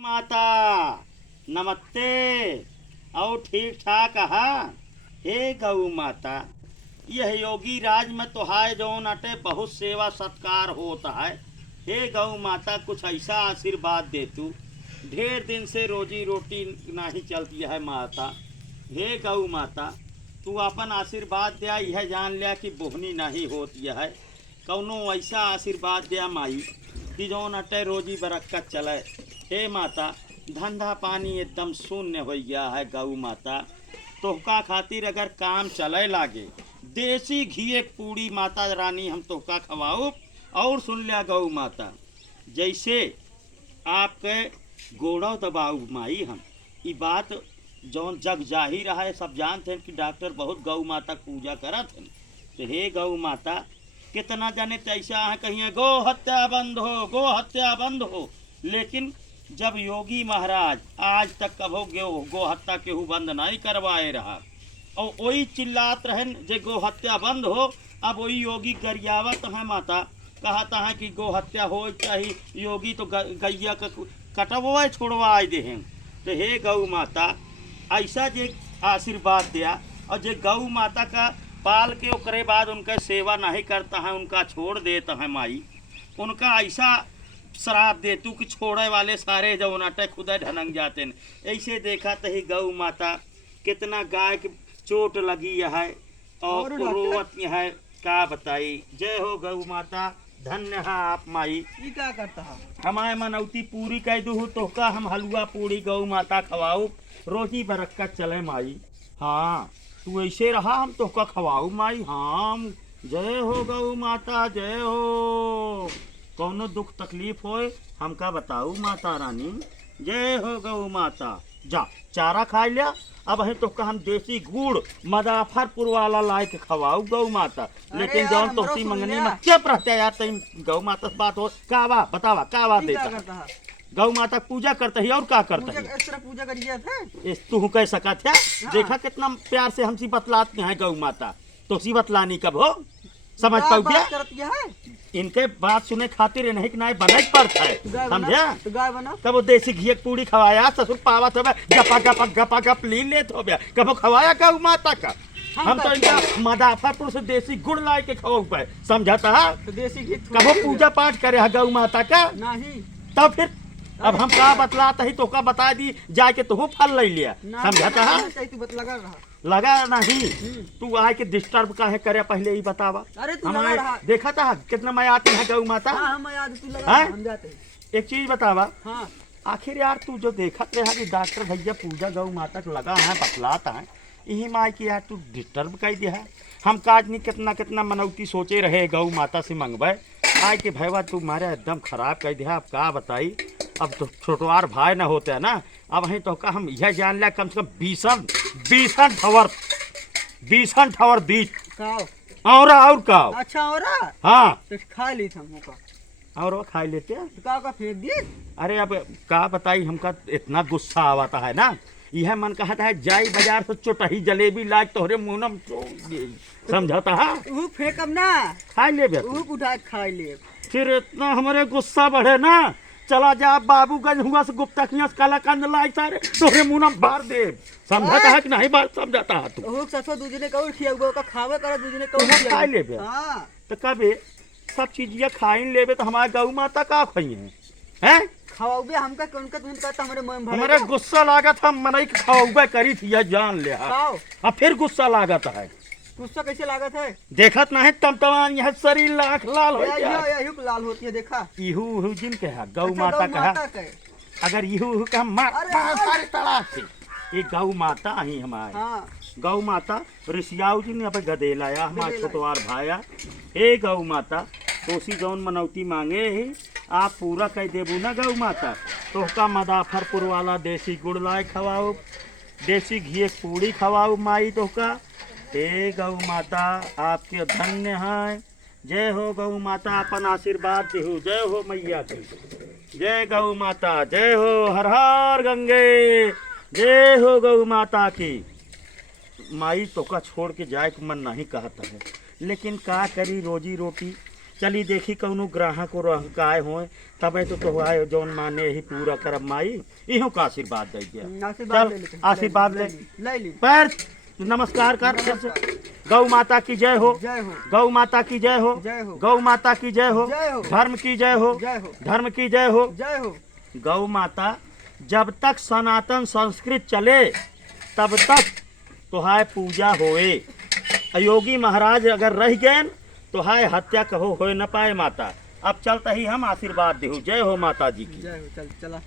माता नमस्ते। और ठीक ठाक हाँ। हे गौ माता, यह योगी राज में तुहाय जौन अटे बहुत सेवा सत्कार होता है। हे गौ माता, कुछ ऐसा आशीर्वाद दे तू। ढेर दिन से रोजी रोटी नहीं चलती है माता। हे गौ माता, तू अपन आशीर्वाद दिया, यह जान लिया कि बोहनी नहीं होती है। कौनो ऐसा आशीर्वाद दिया माई कि जौन अटे रोजी बरक्कत चले। हे माता, धंधा पानी एकदम शून्य हो गया है। गौ माता, तोहका खातिर अगर काम चले लागे, देसी घी एक पूड़ी माता रानी हम तोहका खवाओ। और सुन लिया गौ माता, जैसे आपके गोड़ो दबाऊ माई हम ये बात जौन जग जाहिर है, सब जानते हैं कि डॉक्टर बहुत गौ माता पूजा करत हैं। तो हे गौ माता, कितना जाने ऐसा है कहीं गो हत्या बंद हो, गो हत्या बंद हो, लेकिन जब योगी महाराज आज तक कभो गो हत्या केहू बंद नहीं करवाए रहा और वही चिल्लात रहन जे गो हत्या बंद हो। अब वही योगी गरियावत है माता, कहता है कि गो हत्या हो चाहिए, योगी तो गैया कटवाए छोड़वाए दे हैं। तो हे गौ माता, ऐसा जे आशीर्वाद दिया और जे गौ माता का पाल के ओकरे बाद उनका सेवा नहीं करता है, उनका छोड़ देता है माई, उनका ऐसा श्राप दे तू कि छोड़े वाले सारे जो नाटे खुदा ढनंग जाते हैं। ऐसे देखा तो ही गौ माता कितना गाय की चोट लगी है और रोवत है, का बताई। जय हो गौ माता, धन्य है आप माई। ये क्या करता है? हमारे मनौती पूरी कह दू तो का हम हलवा पूरी गौ माता खवाऊ, रोजी बरक्कत चले माई। हाँ, तू ऐसे रहा हम तो का खवाऊ माई। हाँ, जय हो गौ माता, जय हो। कौनो दुख तकलीफ होए हमका बताऊ माता रानी। जय हो गौ माता। जा चारा खा लिया, अब है तो का हम देसी गुड़ मदाफरपुर वाला लाए के खवाऊ गौ माता। लेकिन जौन तोसी मंगनी में चुप रहते यार, तुम गौ माता से बात हो का बा बतावा का बात देता है। गौ माता पूजा करते ही और क्या करते हैं? इस तरह पूजा करिए थे। तू कह सका था। देखा कितना प्यार से हमसी बतलाते हैं गौ माता, तो सी बतलानी कब हो समझ पाओ क्या? इनके बात सुने खातिर नहीं कि नहीं बने पड़ता है, समझे? तो गाय बना कब वो देसी घी पूड़ी खवाया, ससुर पावत हो गपा गपा गपा गप ली लेत हो गया, कब खवाया गौ माता का। हम तो इनका मदाफरपुर से देसी गुड़ ला के खवाऊ पे, समझाता है? तो देसी घी कब पूजा पाठ करे है गौ माता का नहीं, तब फिर अब हम का बतलाता ही तो का बता दी जाके तो फल ले लिया, समझाता है? लगा नहीं तू आए के डिस्टर्ब का है करे, पहले ही बतावा। अरे हमारे देखा था कितना मैं आती है गौ माता। एक चीज बतावा, आखिर यार तू जो देखा रहा कि डॉक्टर भैया पूजा गौ माता को लगा है बतलाता है, यही माई की यार तू डिस्टर्ब कर दिया है। हम काज नहीं कितना कितना मनौती सोचे रहे गौ माता से मंगवाए, आए के भैया तू मारे एकदम खराब कर दिया। अब का बताई, अब तो छोटवार भाई ना होते है ना, अब वहीं तो का हम यह जान लिया कम से कम 20 ठवर बीच और का। अच्छा और हाँ तो खा ली था और वो खा लेते हैं का फेंक दिए। अरे अब का बताई, हमका इतना गुस्सा आवाता है ना, यह मन कहता है जाई बाजार से चोटही जलेबी लाज तोहरे मुंह में समझाता है। वो फेंकब ना, खा ले उठा खा ले। फिर इतना हमारे गुस्सा बढ़े ना, चला जा बाबूगंज हुआ से गुप्तखिया से काला कंद लाई सारे तोहरे मुंह में बार दे, समझाता है कि नहीं बात समझाता है तू? वो ससुर दूसरे का खिया हुआ का खावे कर दूसरे का खा ले बे। हां तो कबे सब चीजिया खाइन लेबे तो हमारे गौ माता का खाई हैं खवाओगे हमका कौन का तुम कहता हमारे मन भर। हमारे गुस्सा लागत हम मनई के खवाओगे करी थी यह जान ले। अब फिर गुस्सा लागत है। गुस्सा कैसे लागत है? देखत नहीं तमतमान यह शरीर लाख लाल हो गया, यही लाल होती है देखा। इहू जिन के है गौ माता का, अगर इहू का सारे तड़ाक से ये गौ माता ही हमारे। हाँ। गौ माता ऋषियाऊ जी ने अब गधे लाया हमारे छोटवार भाया। हे गौ माता, तोसी जौन मनौती मांगे ही आप पूरा कह देबू ना गौ माता, तो का मदाफरपुर वाला देसी गुड़ लाए खवाओ, देसी घी पूड़ी खवाओ माई तो का। हे गौ माता, आपके धन्य है। जय हो गौ माता, अपन आशीर्वाद देहु। जय हो मैया की, जय गौ माता, जय हो हर हर गंगे, जय हो गौ माता की। माई तो का छोड़ के जाए के मन नहीं कहता है, लेकिन का करी रोजी रोटी चली देखी कौनो ग्राहक को रह काय हो तबे तो आए जौन माने ही पूरा करब माई इहो का आशीर्वाद दे दिया। आशीर्वाद ले चल लेते हैं। आशीर्वाद ले ले ली। पैर नमस्कार कर फिर से। गौ माता की जय हो, जय हो, गौ माता की जय हो, जय हो, गौ माता की जय हो, जय हो, धर्म की जय हो, जय हो, धर्म की जय हो। जय हो। गौ माता जब तक सनातन संस्कृत चले तब तक तुहाय पूजा होए। योगी महाराज अगर रह गए तो हाय हत्या कहो हो न पाए माता। अब चलता ही हम आशीर्वाद देहु। जय हो माता जी की। जय हो। चल चला।